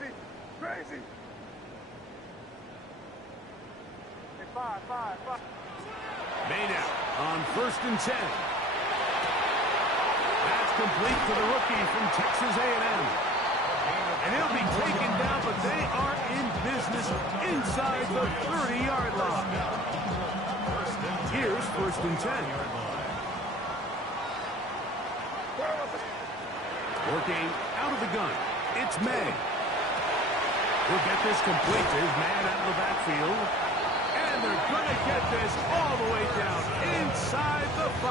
Crazy. Crazy. Hey, five. Made out on 1st and 10. That's complete to the rookie from Texas A&M. And he'll be taken down, but they are in business inside the 30-yard line. Here's 1st and 10. Working out of the gun. It's May. He'll get this complete to his man out of the backfield. And they're going to get this all the way down inside the 5.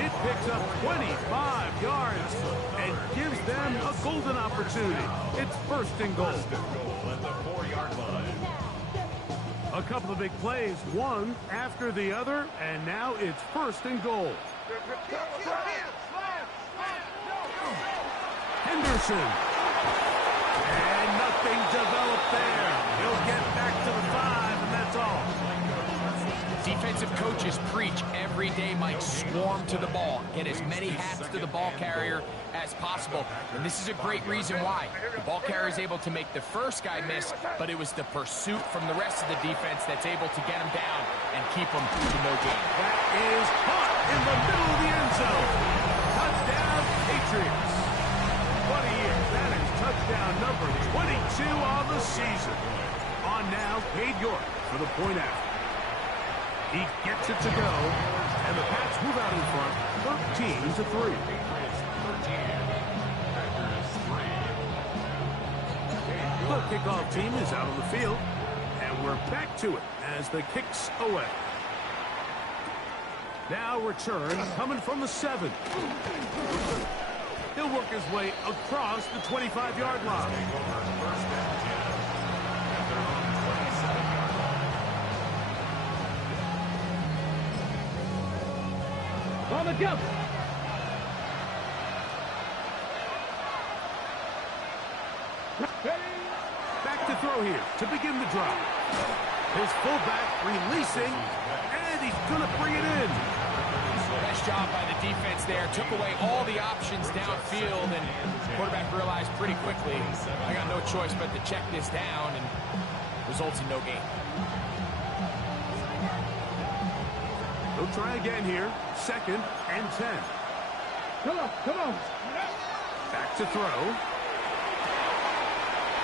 It picks up 25 yards and gives them a golden opportunity. It's 1st and goal. At the 4-yard line. A couple of big plays, one after the other, and now it's 1st and goal. Henderson. And nothing developed there. He'll get back to the 5, and that's all. Defensive coaches preach every day, Mike, swarm to the ball. Get as many hats to the ball carrier as possible. And this is a great reason why. The ball carrier is able to make the first guy miss, but it was the pursuit from the rest of the defense that's able to get him down and keep him to no gain. That is caught in the middle of the end zone. Touchdown, Patriots. 20 years. That is touchdown number 22 on the season. On now, Cade York for the point after. He gets it to go, and the Pats move out in front, 13-3. The kickoff team is out on the field, and we're back to it as the kick's away. Now return coming from the 7. He'll work his way across the 25-yard line. On the jump. Back to throw here to begin the drive. His fullback releasing, and he's going to bring it in. Best job by the defense there. Took away all the options downfield, and the quarterback realized pretty quickly, I got no choice but to check this down, and results in no gain. He'll try again here. 2nd and 10. Come on. Back to throw.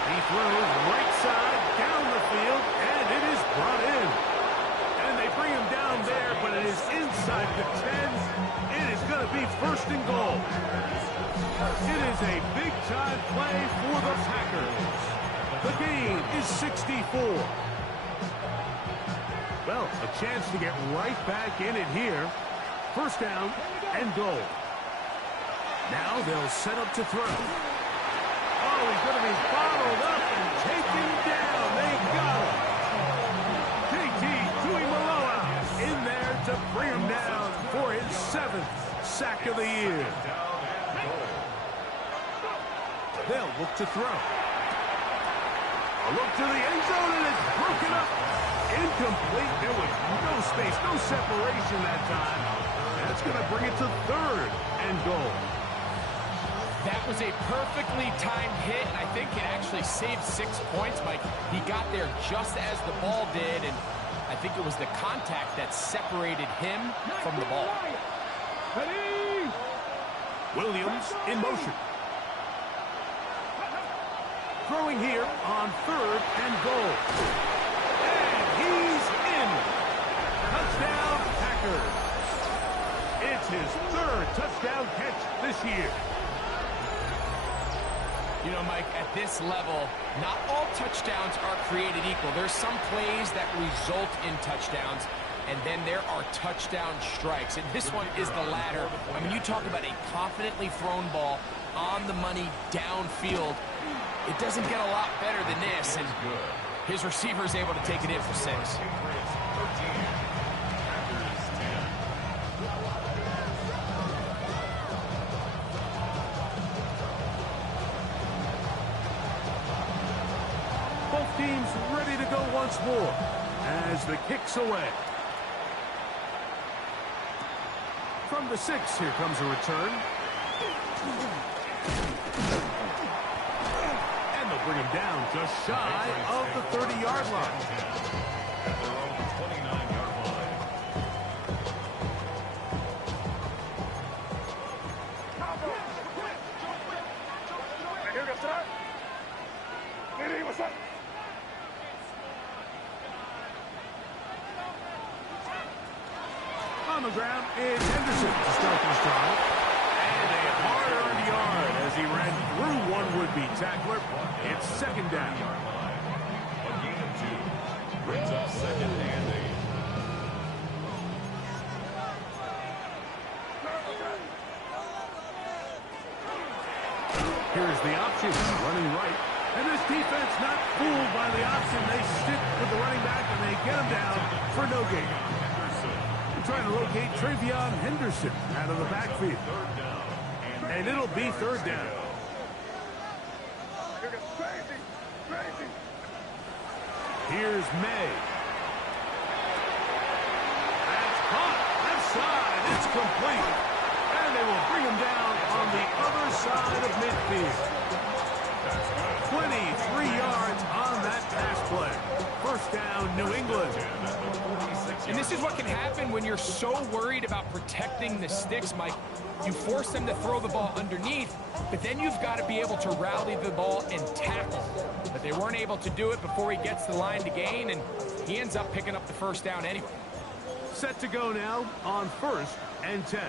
He throws right side down the field, and it is brought in. And they bring him down there, but it is inside the 10. It is going to be 1st and goal. It is a big-time play for the Packers. The gain is 64. Well, a chance to get right back in it here. 1st down and goal. Now they'll set up to throw. Oh, he's going to be bottled up and taken down. They got him. JT Tuimoloau in there to bring him down for his 7th sack of the year. They'll look to throw. A look to the end zone, and it's broken up. Incomplete. There was no space, no separation that time. That's going to bring it to 3rd and goal. That was a perfectly timed hit, and I think it actually saved 6 points, Mike. He got there just as the ball did, and I think it was the contact that separated him from the ball. Williams in motion. Throwing here on 3rd and goal. And he's in. Touchdown, Packers. It's his 3rd touchdown catch this year. You know, Mike, at this level, not all touchdowns are created equal. There's some plays that result in touchdowns, and then there are touchdown strikes. And this one is the latter. I mean, you talk about a confidently thrown ball on the money downfield. It doesn't get a lot better than this, and his receiver is able to take it in for 6. Both teams ready to go once more as the kick's away. From the 6, here comes a return. bring him down just shy of the 30-yard line. At their own 29-yard line. Here goes that. Lady, what's up? On the ground is Henderson to start this drive. And a hard-earned yard as he ran through one would-be tackler. It's second down. A gain of 2. Brings up second and 8. Here's the option, running right. And this defense not fooled by the option. They stick with the running back and they get him down for no gain. They're trying to locate Travion Henderson out of the backfield. And it'll be third down. Crazy, crazy. Here's May. That's caught. Left side. It's complete. And they will bring him down on the other side of midfield. 23 yards on that pass play. First down, New England. And this is what can happen when you're so worried about protecting the sticks, Mike. You force them to throw the ball underneath, but then you've got to be able to rally the ball and tackle. But they weren't able to do it before he gets the line to gain, and he ends up picking up the first down anyway. Set to go now on 1st and 10.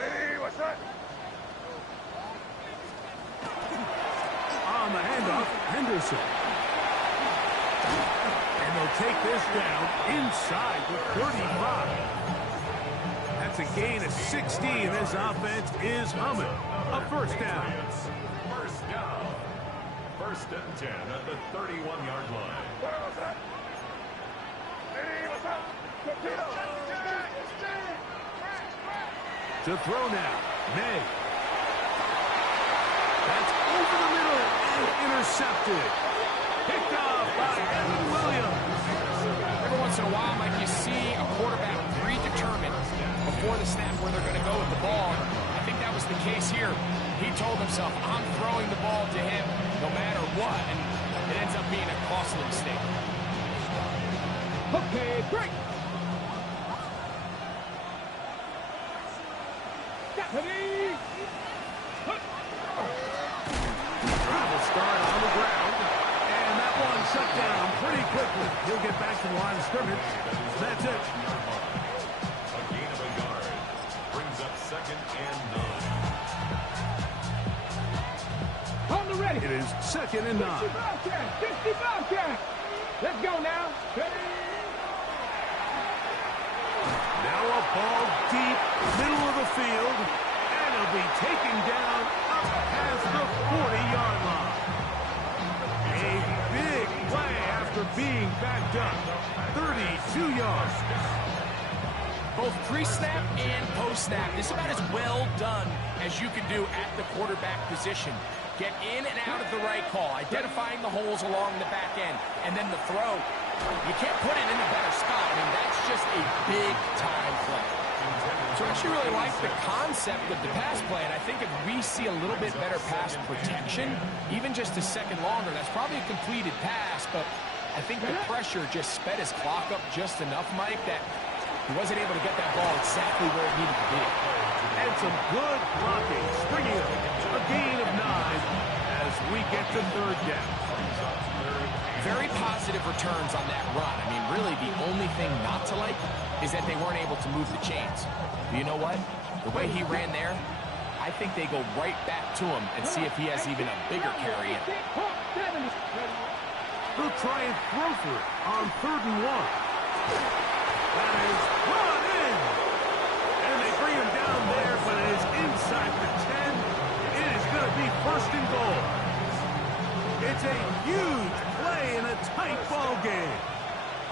Lady, what's that? On the handoff, Henderson. And they'll take this down inside the 35. That's a gain of 16. This offense is humming. A first down. First down. First and 10 at the 31-yard line. What's that? Lady, what's up? Torpedo. To throw now, May. That's over the middle and intercepted. Picked off by Evan Williams. Every once in a while, Mike, you see a quarterback predetermined before the snap where they're going to go with the ball. I think that was the case here. He told himself, I'm throwing the ball to him no matter what, and it ends up being a costly mistake. Okay, break. Ready? Drive will start on the ground. And that one shut down pretty quickly. He'll get back to the line of scrimmage. That's it. A gain of a yard. Brings up second and 9. On the ready. It is second and 9. 50 Bobcat. 50 Bobcat. Let's go now. Ready? Now a ball deep, middle of the field, and he'll be taken down up past the 40-yard line. A big play after being backed up. 32 yards. Both pre-snap and post-snap, this is about as well done as you can do at the quarterback position. Get in and out of the right call, identifying the holes along the back end, and then the throw. You can't put it in a better spot. I mean, that's just a big-time play. So I actually really like the concept of the pass play, and I think if we see a little bit better pass protection, even just a second longer, that's probably a completed pass, but I think the pressure just sped his clock up just enough, Mike, that he wasn't able to get that ball exactly where it needed to be. And some good blocking, springing up a gain of 9 as we get to third down. Very positive returns on that run. I mean, really, the only thing not to like is that they weren't able to move the chains. But you know what? The way he ran there, I think they go right back to him and see if he has even a bigger carry in. They'll try and throw for it on 3rd and 1. That is brought in. And they bring him down there, but it is inside the 10. It is going to be 1st and goal. It's a huge play in a tight ball game.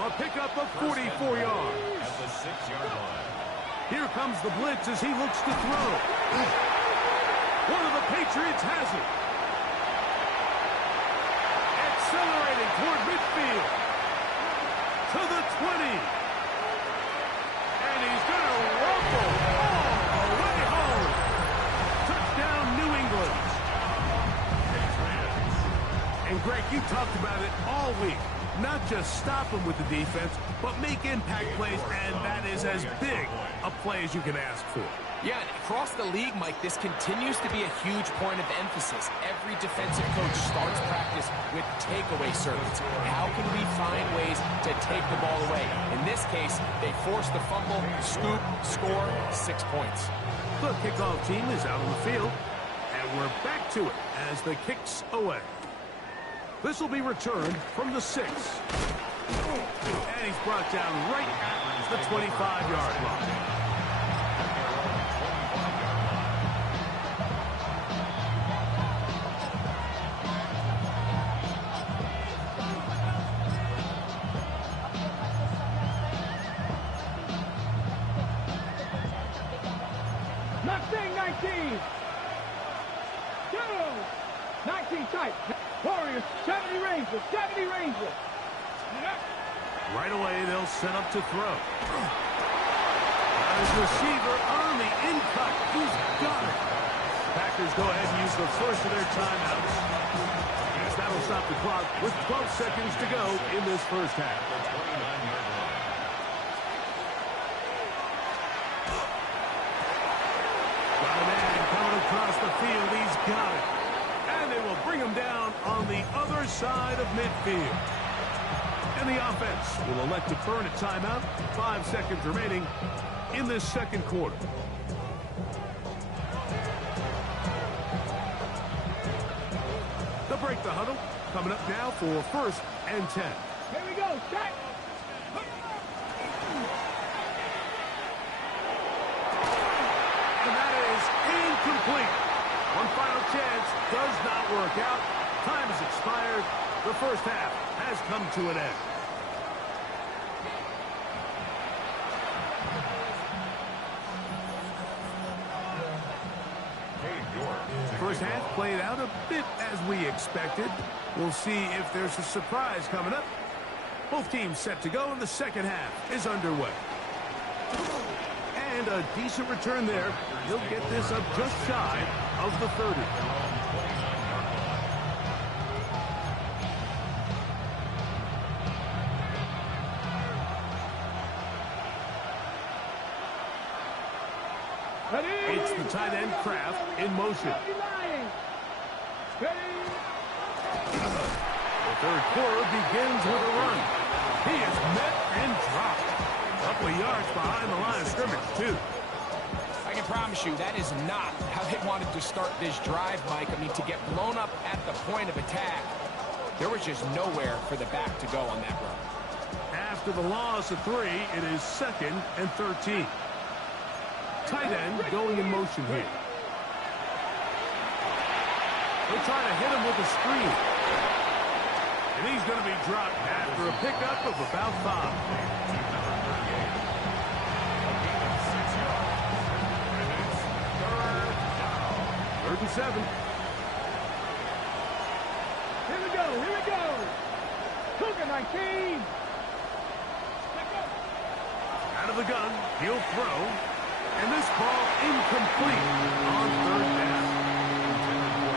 A pickup of 44 yards. At the 6-yard line. Here comes the blitz as he looks to throw. One of the Patriots has it. Accelerating toward midfield. To the 20. And he's going to rumble all the way home. Touchdown, New England. You talked about it all week. Not just stop them with the defense, but make impact plays, and that is as big a play as you can ask for. Yeah, and across the league, Mike, this continues to be a huge point of emphasis. Every defensive coach starts practice with takeaway circuits. How can we find ways to take the ball away? In this case, they force the fumble, scoop, score, 6 points. The kickoff team is out on the field, and we're back to it as the kick's away. This will be returned from the 6. And he's brought down right at the 25-yard line. Mustang 19. 19 tight. Warriors, 70 Rangers, 70 Rangers. Right away, they'll set up to throw. Now his receiver on the in-cut. He's got it. Packers go ahead and use the first of their timeouts. Yes, that'll stop the clock with 12 seconds to go in this first half. Got a man coming across the field. He's got it. And they will bring him down on the other side of midfield. And the offense will elect to burn a timeout. 5 seconds remaining in this second quarter. They'll break the huddle. Coming up now for 1st and 10. Here we go, set. And that is incomplete. One final chance does not work out. Time has expired. The first half has come to an end. First half played out a bit as we expected. We'll see if there's a surprise coming up. Both teams set to go, and the second half is underway. And a decent return there. He'll get this up just shy of the 30. It's the tight end Kraft in motion. The third quarter begins with a run. He is met and dropped. A couple of yards behind the line of scrimmage, too. I can promise you that is not how they wanted to start this drive, Mike. I mean, to get blown up at the point of attack, there was just nowhere for the back to go on that run. After the loss of 3, it is 2nd and 13. Tight end going in motion here. They'll try to hit him with a screen. And he's going to be dropped after a pickup of about 5. Third and 7. Here we go, here we go. Cougar 19. Out of the gun, he'll throw. And this ball incomplete on 3rd down.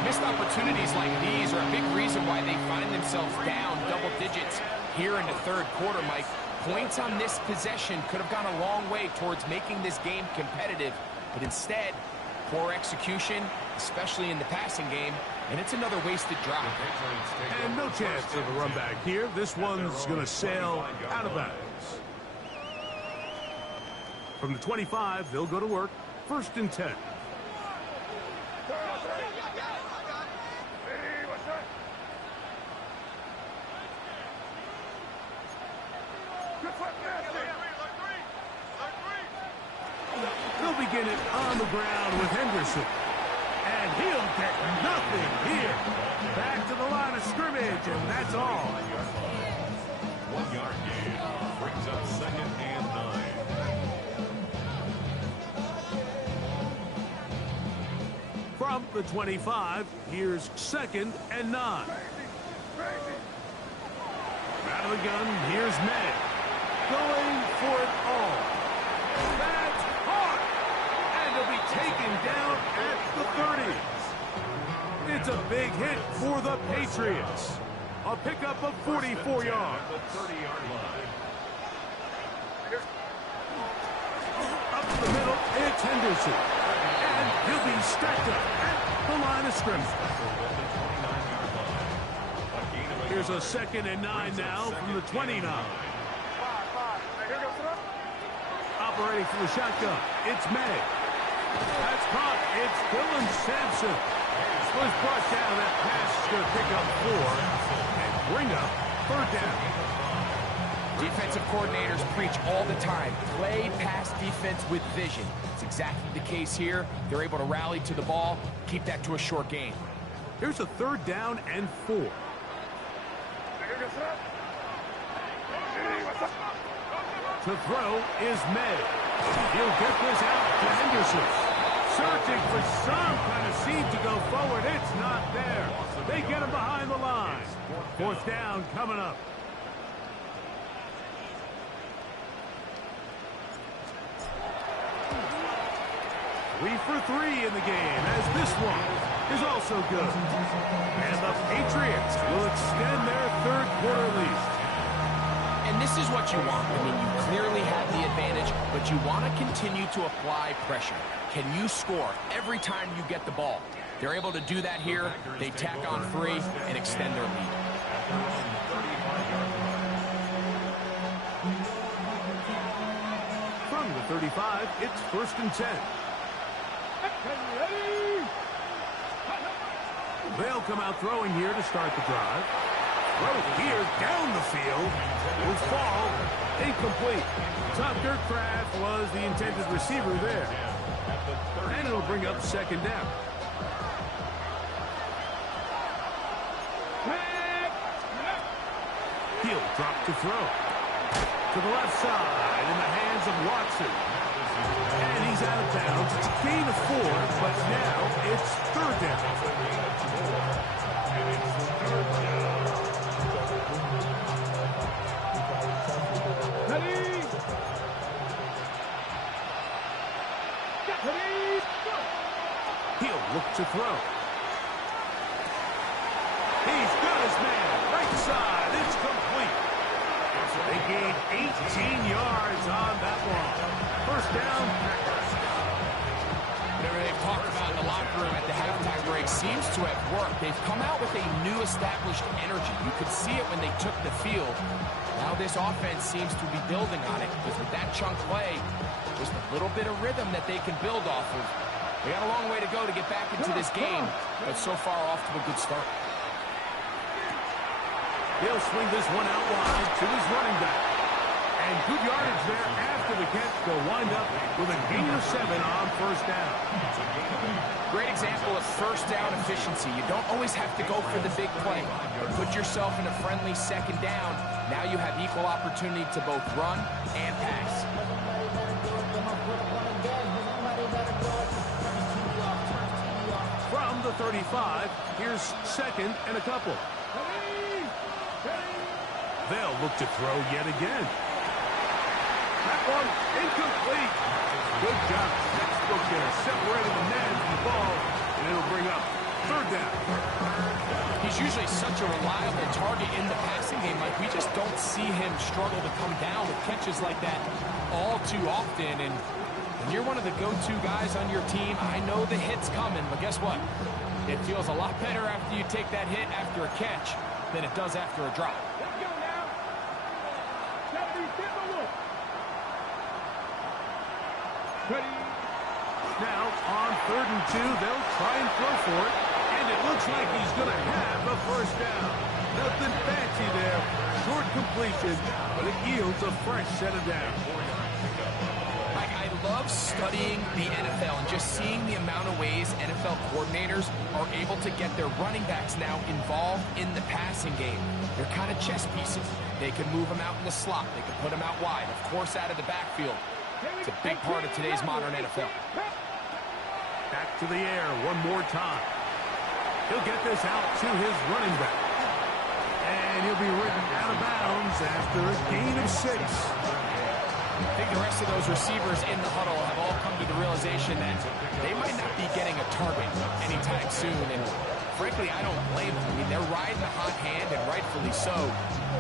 Missed opportunities like these are a big reason why they find themselves down double digits here in the third quarter, Mike. Points on this possession could have gone a long way towards making this game competitive, but instead, poor execution, especially in the passing game, and it's another wasted drop. And no chance of a run back here. This one's going to sail out of bounds. From the 25, they'll go to work. 1st and 10. They'll begin it on the ground with Henderson. And he'll get nothing here. Back to the line of scrimmage, and that's all. 1 yard gain brings up 2nd and 9. From the 25, here's 2nd and 9. Out of the gun, here's Madden. Going for it all. That's hard. And he'll be taken down at the 30. It's a big hit for the Patriots. A pickup of 44 yards. The 30-yard line. Up the middle, it's Henderson. And he'll be stacked up at the line of scrimmage. Here's a 2nd and 9 now from the 29. Operating from the shotgun, it's May. That's caught. It's Dylan Sampson. Was brought down. That pass is going to pick up 4 and bring up 3rd down. Defensive coordinators preach all the time. Play pass defense with vision. It's exactly the case here. They're able to rally to the ball, keep that to a short gain. Here's a 3rd down and 4. To throw is May. He'll get this out to Henderson. Searching for some kind of seed to go forward. It's not there. They get him behind the line. 4th down coming up. Three for 3 in the game, as this one is also good. And the Patriots will extend their 3rd quarter lead. And this is what you want. I mean, you clearly have the advantage, but you want to continue to apply pressure. Can you score every time you get the ball? They're able to do that here. They tack on 3 and extend their lead. From the 35, it's 1st and 10. They'll come out throwing here to start the drive. Throw here down the field. Will fall. Incomplete. Tom Kirkcraft was the intended receiver there. And it'll bring up 2nd down. He'll drop to throw. To the left side in the hands of Watson. And he's out of bounds. It's a gain of 4, but now it's 3rd down. He'll look to throw. He's got his man. Right side. It's complete. They gained 18 yards on that one. 1st down, Packers. Whatever they've talked about in the locker room at the halftime break seems to have worked. They've come out with a new established energy. You could see it when they took the field. Now this offense seems to be building on it because with that chunk play, just a little bit of rhythm that they can build off of. They got a long way to go to get back into this game, but so far off to a good start. He'll swing this one out wide to his running back. And good yardage there after the catch. They'll wind up with a gain of 7 on 1st down. Great example of 1st down efficiency. You don't always have to go for the big play. Put yourself in a friendly 2nd down. Now you have equal opportunity to both run and pass. From the 35, here's 2nd and a couple. They'll look to throw yet again. That one incomplete. Good job. Textbook there, separating the man from the ball, and it'll bring up 3rd down. He's usually such a reliable target in the passing game. Like, we just don't see him struggle to come down with catches like that all too often. And when you're one of the go-to guys on your team, I know the hit's coming, but guess what? It feels a lot better after you take that hit after a catch than it does after a drop. Let's go now. 70, get the look. Ready. Now, on 3rd and 2, they'll try and throw for it, and it looks like he's going to have a 1st down. Nothing fancy there. Short completion, but it yields a fresh set of downs. I love studying the NFL and just seeing the amount of ways NFL coordinators are able to get their running backs now involved in the passing game. They're kind of chess pieces. They can move them out in the slot. They can put them out wide, of course, out of the backfield. It's a big part of today's modern NFL. Back to the air one more time. He'll get this out to his running back. And he'll be ridden out of bounds after a gain of 6. I think the rest of those receivers in the huddle have all come to the realization that they might not be getting a target anytime soon. And frankly, I don't blame them. I mean, they're riding the hot hand, and rightfully so.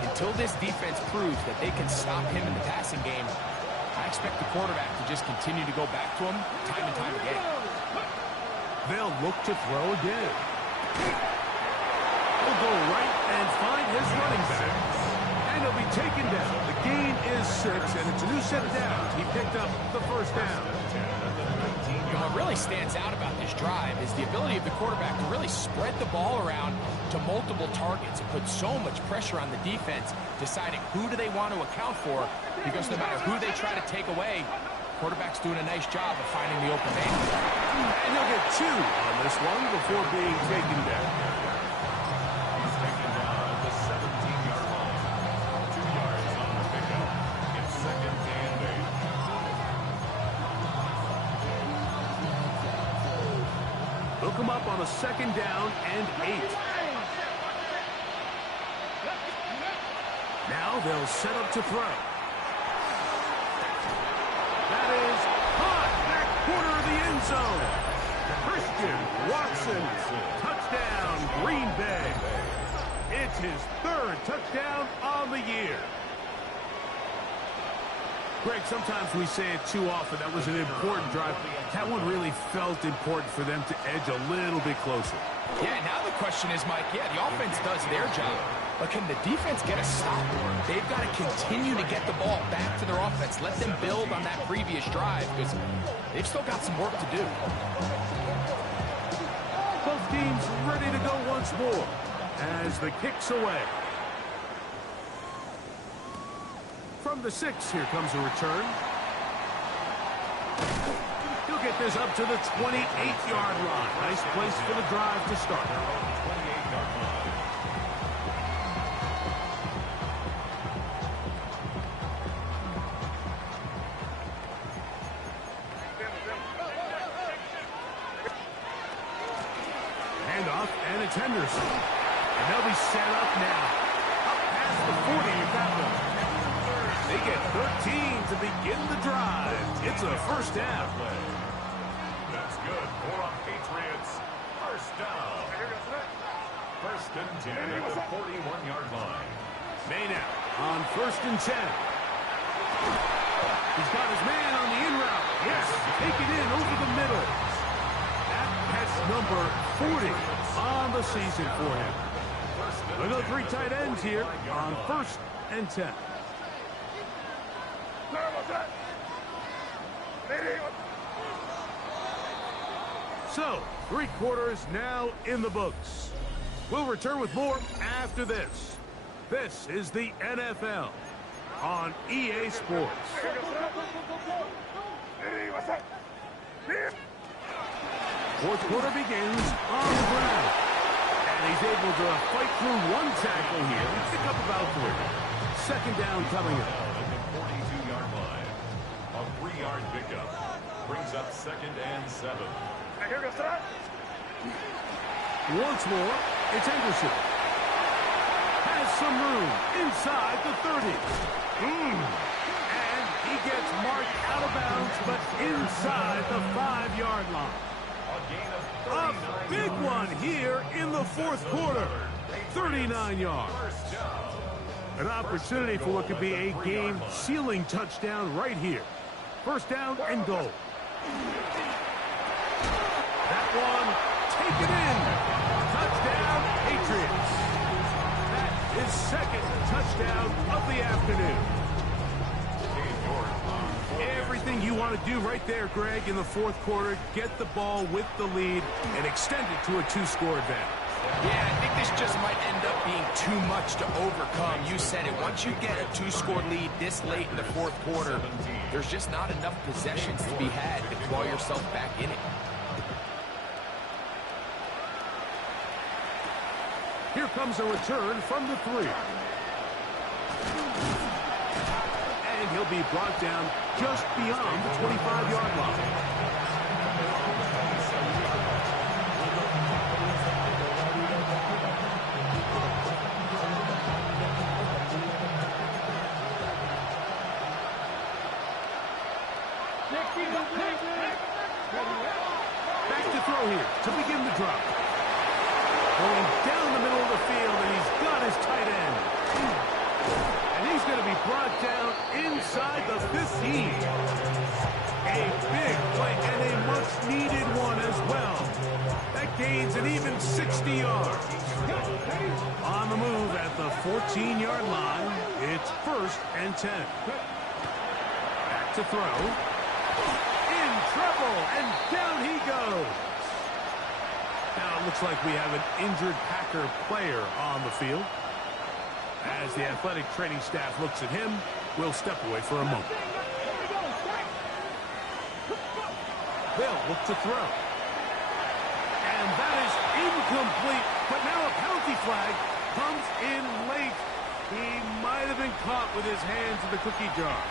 Until this defense proves that they can stop him in the passing game, I expect the quarterback to just continue to go back to him time and time again. They'll look to throw again. He'll go right and find his running back. And he'll be taken down. The gain is 6, and it's a new set of downs. He picked up the first down. You know, what really stands out about this drive is the ability of the quarterback to really spread the ball around to multiple targets and put so much pressure on the defense, deciding who do they want to account for, because no matter who they try to take away, quarterback's doing a nice job of finding the open man. And he'll get 2 on this one before being taken down. He's taken down at the 17-yard line. 2 yards on the pickup. It's 2nd and 8. They'll come up on a 2nd down and 8. Now they'll set up to throw. That is hot back corner of the end zone. Christian Watson, touchdown, Green Bay. It's his 3rd touchdown on the year. Greg, sometimes we say it too often. That was an important drive. That one really felt important for them to edge a little bit closer. Yeah, now the question is, Mike, yeah, the offense does their job, but can the defense get a stop? They've got to continue to get the ball back to their offense. Let them build on that previous drive, because they've still got some work to do. Both teams ready to go once more as the kick's away. From the 6, here comes a return. He'll get this up to the 28-yard line. Nice place for the drive to start. 28-yard line. Handoff, and it's Henderson. And they'll be set up now. Up past the 40 with that one. They get 13 to begin the drive. It's a first down. That's good for a Patriots. First down. 1st and 10 at the 41-yard line. May now on 1st and 10. He's got his man on the in route. Yes, take it in over the middle. That's number 40 on the season for him. Another 3 tight ends here on 1st and 10. So, 3 quarters now in the books. We'll return with more after this. This is the NFL on EA Sports. 4th quarter begins on the ground. And he's able to fight through 1 tackle here and pick up about 3. 2nd down coming up. At the 42-yard line. A 3-yard pickup. Brings up 2nd and 7. Once more, it's Henderson. Has some room inside the 30. And he gets marked out of bounds, but inside the 5-yard line. A big one here in the 4th quarter. 39 yards. An opportunity for what could be a game-sealing touchdown right here. 1st down and goal. That one, take it in. Touchdown, Patriots. That is 2nd touchdown of the afternoon. Everything you want to do right there, Greg, in the 4th quarter. Get the ball with the lead and extend it to a 2-score advantage. Yeah, I think this just might end up being too much to overcome. You said it. Once you get a 2-score lead this late in the 4th quarter, there's just not enough possessions to be had to claw yourself back in it. Here comes a return from the 3. And he'll be brought down just beyond the 25-yard line. Back to throw here to begin the drive. Going down the middle of the field, and he's got his tight end. And he's going to be brought down inside the 15. A big play and a much-needed one as well. That gains an even 60 yards. On the move at the 14-yard line, it's 1st and 10. Back to throw. In trouble, and down he goes. Now it looks like we have an injured Packer player on the field. As the athletic training staff looks at him, we'll step away for a moment. They'll look to throw. And that is incomplete, but now a penalty flag comes in late. He might have been caught with his hands in the cookie jar.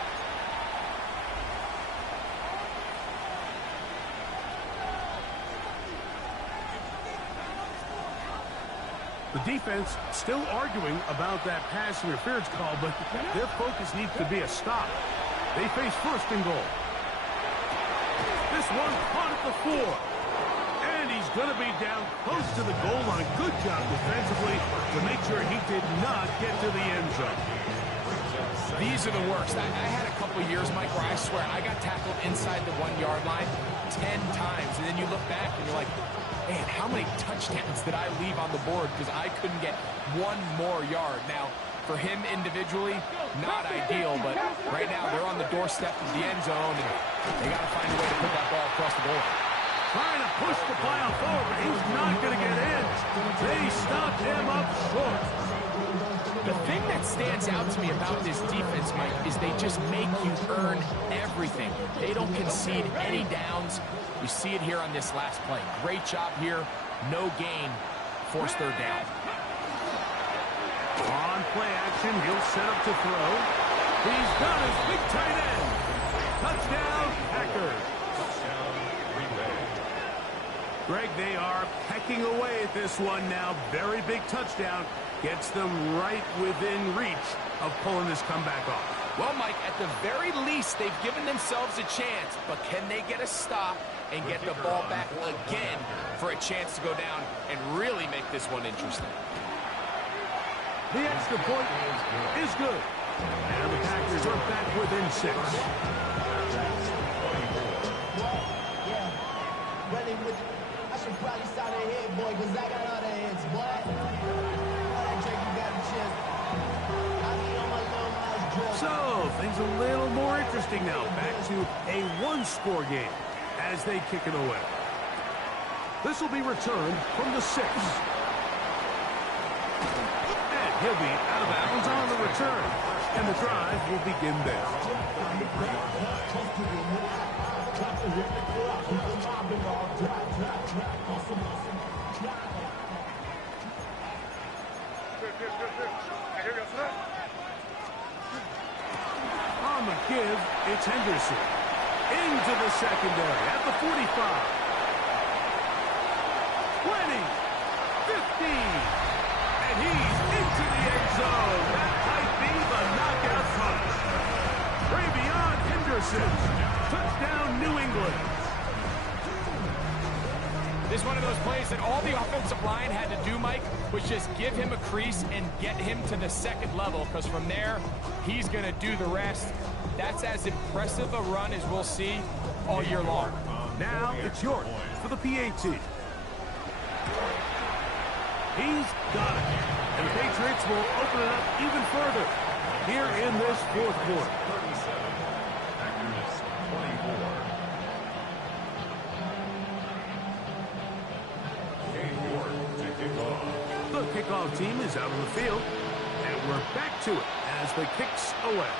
The defense still arguing about that pass interference call, but their focus needs to be a stop. They face 1st and goal. This one caught at the 4. And he's going to be down close to the goal line. Good job defensively to make sure he did not get to the end zone. These are the worst. I had a couple years, Mike, where I swear I got tackled inside the 1-yard line 10 times. And then you look back and you're like, man, how many touchdowns did I leave on the board because I couldn't get one more yard? Now, for him individually, not ideal, but right now they're on the doorstep of the end zone, and they got to find a way to put that ball across the goal. Trying to push the pile forward, but he's not going to get in. They stopped him up short. The thing that stands out to me about this defense, Mike, is they just make you earn everything. They don't concede any downs. You see it here on this last play. Great job here. No gain. Forced 3rd down. On play action, he'll set up to throw. He's got his big tight end. Touchdown, Packers. Greg, they are pecking away at this one now. Very big touchdown. Gets them right within reach of pulling this comeback off. Well, Mike, at the very least, they've given themselves a chance, but can they get a stop and get the ball back again for a chance to go down and really make this one interesting? The extra point is good. And the Packers are back within 6. I should probably start ahead, boy, because I got other hits, boy. So, things a little more interesting now. Back to a 1-score game as they kick it away. This will be returned from the 6. And he'll be out of bounds on the return. And the drive will begin there. On the give, it's Henderson. Into the secondary at the 45. 20. 15. And he's into the end zone. That might be the knockout punch. Way beyond Henderson. Touchdown, New England. This is one of those plays that all the offensive line had to do, Mike, was just give him a crease and get him to the 2nd level, because from there, he's going to do the rest. That's as impressive a run as we'll see all year long. Now it's York for the PAT. He's got it. And the Patriots will open it up even further here in this 4th quarter. 37. Packers 24. The kickoff team is out on the field, and we're back to it as the kicks away.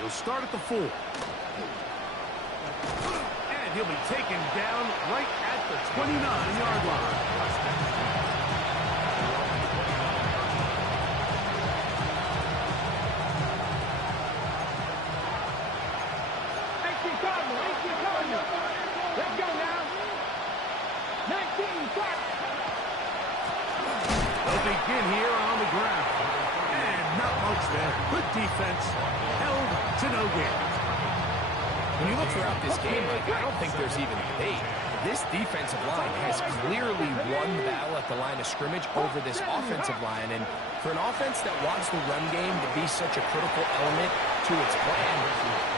He'll start at the 4. And he'll be taken down right at the 29-yard line. Let's go now. 19, start. They'll begin here on the ground. And not much there. Good defense. Held to no gain. When you look throughout this game, Mike, I don't think there's even debate. This defensive line has clearly won the battle at the line of scrimmage over this offensive line. And for an offense that wants the run game to be such a critical element to its plan,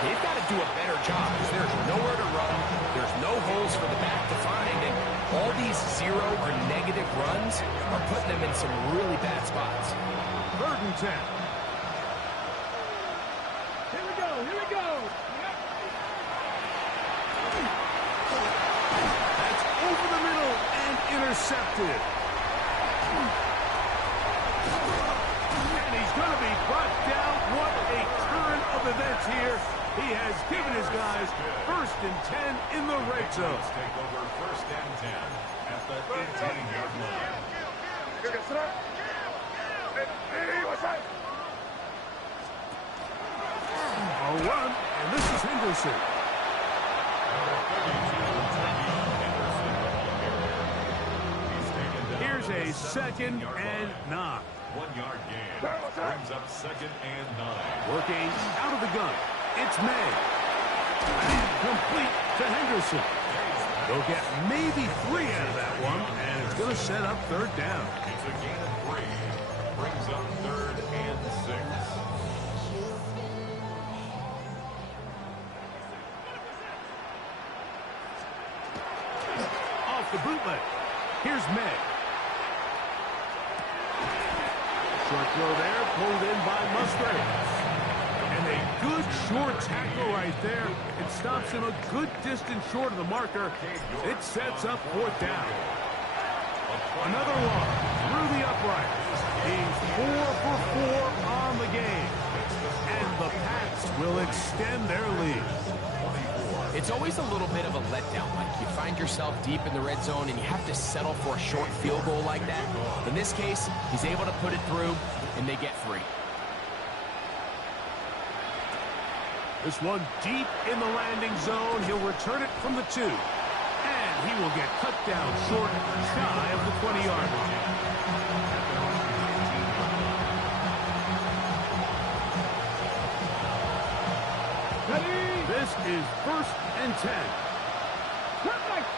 they've got to do a better job because there's nowhere to run. There's no holes for the back to find. And all these zero or negative runs are putting them in some really bad spots. 3rd and 10. Here we go, here we go. That's over the middle and intercepted. And he's going to be brought down. What a turn of events here. He has given his guys 1st and 10 in the red zone. Take over 1st and 10 at the 18-yard line. A run, and this is Henderson. Here's a 2nd and 9. 1-yard gain. Brings up 2nd and 9. Working out of the gun. It's May. Complete to Henderson. They'll get maybe 3 out of that one, and it's going to set up 3rd down. It's a gain of 3. Brings up 3rd and 6. Off the bootleg. Here's May. Short throw there, pulled in by Musgrave. And a good short tackle right there. It stops him a good distance short of the marker. It sets up 4th down. Another long through the upright. Being 4 for 4 on the game. And the Pats will extend their lead. It's always a little bit of a letdown. Like you find yourself deep in the red zone and you have to settle for a short field goal like that. In this case, he's able to put it through, and they get 3. This one deep in the landing zone. He'll return it from the 2. And he will get cut down short, shy of the 20-yard line. This is 1st and 10.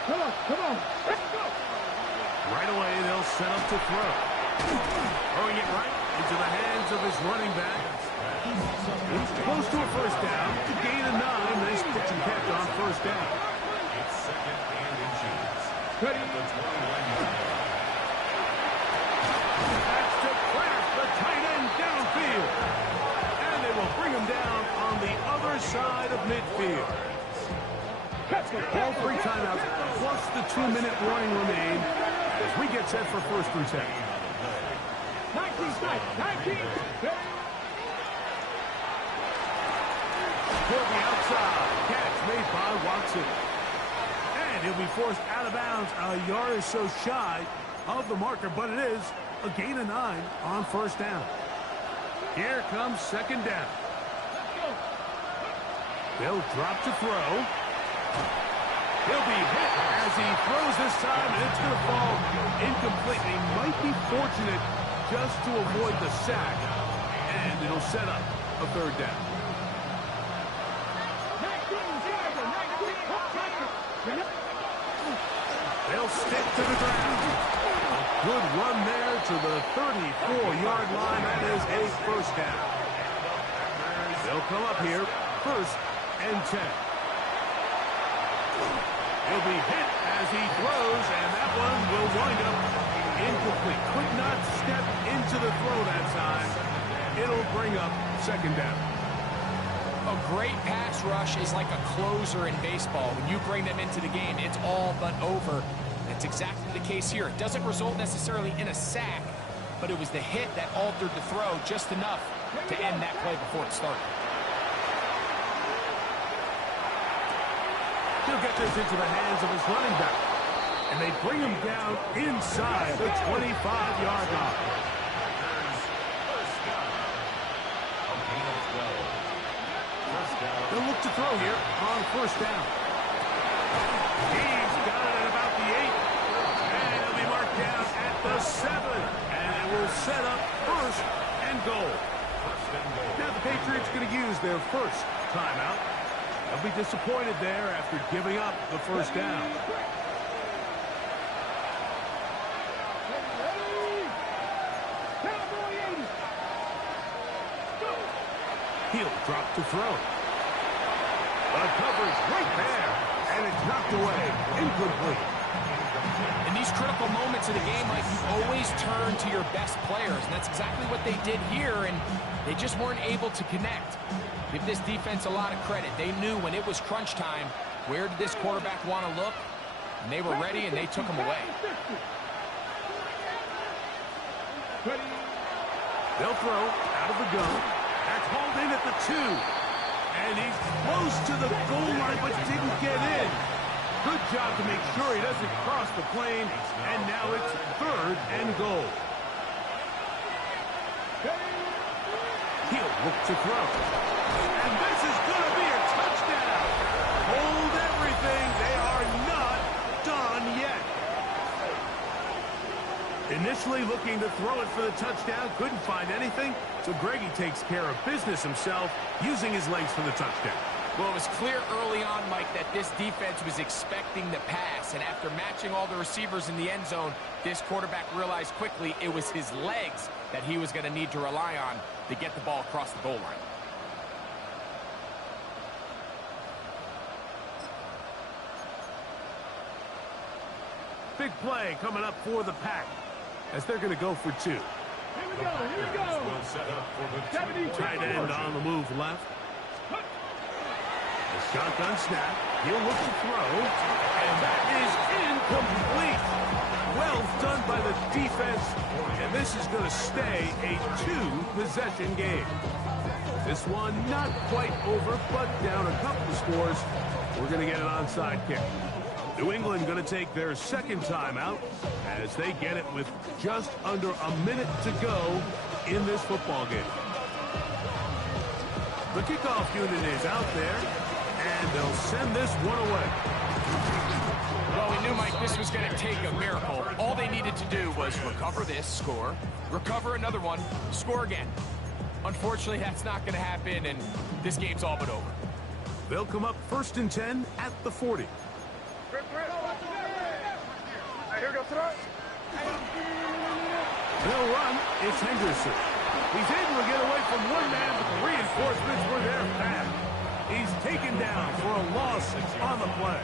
Come on, let's go. Right away, they'll set up to throw. Throwing it right into the hands of his running back. He's close to a 1st down. To gain a 9. Nice pitch and catch on 1st down. It's 2nd and inches. Ready? At the 21-yard line. That's to crash the tight end downfield. And they will bring him down on the other side of midfield. All 3 timeouts plus the 2-minute warning remain as we get set for 1st and 10. 19 strike, 19. Toward the outside. Catch made by Watson. And he'll be forced out of bounds a yard or so shy of the marker, but it is a gain of 9 on 1st down. Here comes 2nd down. They'll drop to throw. He'll be hit as he throws this time, and it's going to fall incomplete. He might be fortunate just to avoid the sack, and it'll set up a 3rd down. 19. They'll stick to the ground. A good run there to the 34-yard line. That is a 1st down. They'll come up here, 1st and 10. He'll be hit as he throws, and that one will wind up incomplete. Could not step into the throw that time. It'll bring up 2nd down. A great pass rush is like a closer in baseball. When you bring them into the game, it's all but over. That's exactly the case here. It doesn't result necessarily in a sack, but it was the hit that altered the throw just enough to end that play before it started. He'll get this into the hands of his running back. And they bring him down inside the 25-yard line. They'll look to throw here on 1st down. He's got it at about the 8. And he'll be marked down at the 7. And it will set up 1st and goal. Now the Patriots going to use their 1st timeout. They'll be disappointed there after giving up the 1st down. He'll drop to throw. The coverage right there, and it's knocked away. Incomplete. In these critical moments of the game, Mike, you always turn to your best players, and that's exactly what they did here, and they just weren't able to connect. Give this defense a lot of credit. They knew when it was crunch time, where did this quarterback want to look, and they were ready, and they took him away. They'll throw out of the gun. That's hauled in at the 2. And he's close to the goal line, but didn't get in. Good job to make sure he doesn't cross the plane. And now it's 3rd and goal. He'll look to throw. And this is going to be a touchdown. Hold everything. They are not done yet. Initially looking to throw it for the touchdown, couldn't find anything, so Greggy takes care of business himself, using his legs for the touchdown. Well, it was clear early on, Mike, that this defense was expecting the pass, and after matching all the receivers in the end zone, this quarterback realized quickly it was his legs that he was going to need to rely on to get the ball across the goal line. Big play coming up for the Pack, as they're going to go for 2. Here we go, here we go. Will set up for the 70 Tight end on the move left. The shotgun snap. He'll look to throw. And that is incomplete. Well done by the defense. And this is going to stay a 2-possession game. This one not quite over, but down a couple of scores. We're going to get an onside kick. New England going to take their 2nd timeout as they get it with just under a minute to go in this football game. The kickoff unit is out there, and they'll send this one away. Well, we knew, Mike, this was going to take a miracle. All they needed to do was recover this, score, recover another one, score again. Unfortunately, that's not going to happen, and this game's all but over. They'll come up 1st and 10 at the 40. Here goes throw. They'll run. It's Henderson. He's able to get away from one man, but the reinforcements were there fast. He's taken down for a loss on the play.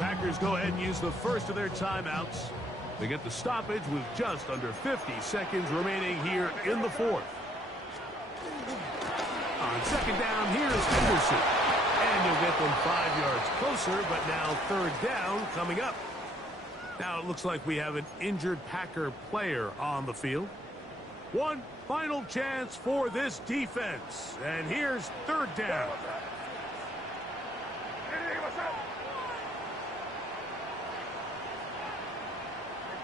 Packers go ahead and use the first of their timeouts. They get the stoppage with just under 50 seconds remaining here in the 4th. On 2nd down, here's Henderson. And he'll get them 5 yards closer, but now 3rd down coming up. Now it looks like we have an injured Packer player on the field. One final chance for this defense. And here's 3rd down. Hey, what's up?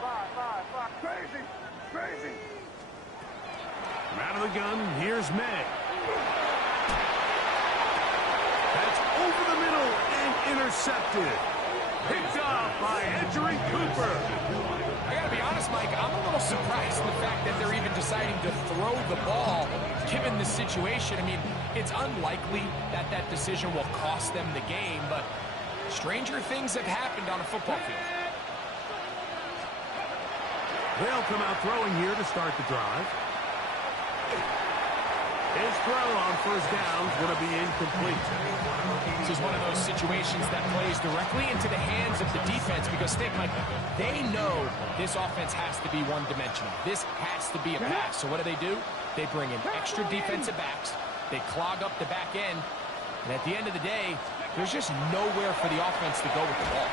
Five. Crazy. From out of the gun, here's May. That's over the middle and intercepted. Picked off by Edgerrin Cooper. I got to be honest, Mike, I'm a little surprised in the fact that they're even deciding to throw the ball given the situation. I mean, it's unlikely that that decision will cost them the game, but stranger things have happened on a football field. They'll come out throwing here to start the drive. His throw on 1st down is going to be incomplete. This is one of those situations that plays directly into the hands of the defense because, think, Mike, they know this offense has to be one-dimensional. This has to be a pass. So what do? They bring in extra defensive backs. They clog up the back end. And at the end of the day, there's just nowhere for the offense to go with the ball.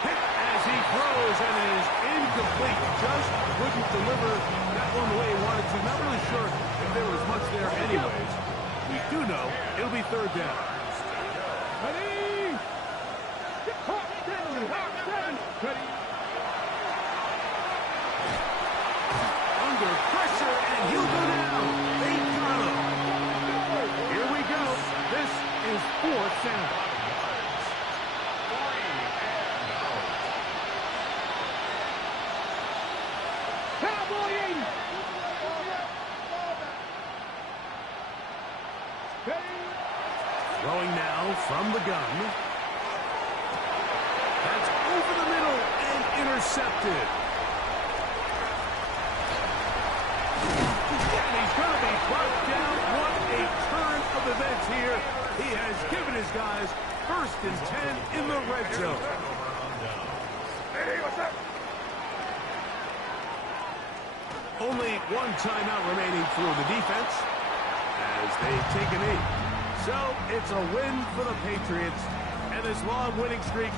Hit as he throws, and it is incomplete. Just couldn't deliver that one the way he wanted to. Not really sure if there was much there anyways. We do know it'll be 3rd down. Ready? Hawk 7. Ready? Under pressure, and he'll go down. They got him. Here we go. This is 4th down. Cowboy 80. Throwing now from the gun. That's over the middle and intercepted. And he's going to be brought down. What a turn of events here. He has given his guys 1st and 10 in the red zone. Hey, what's up? Only one timeout remaining for the defense as they take a knee. So it's a win for the Patriots, and this long winning streak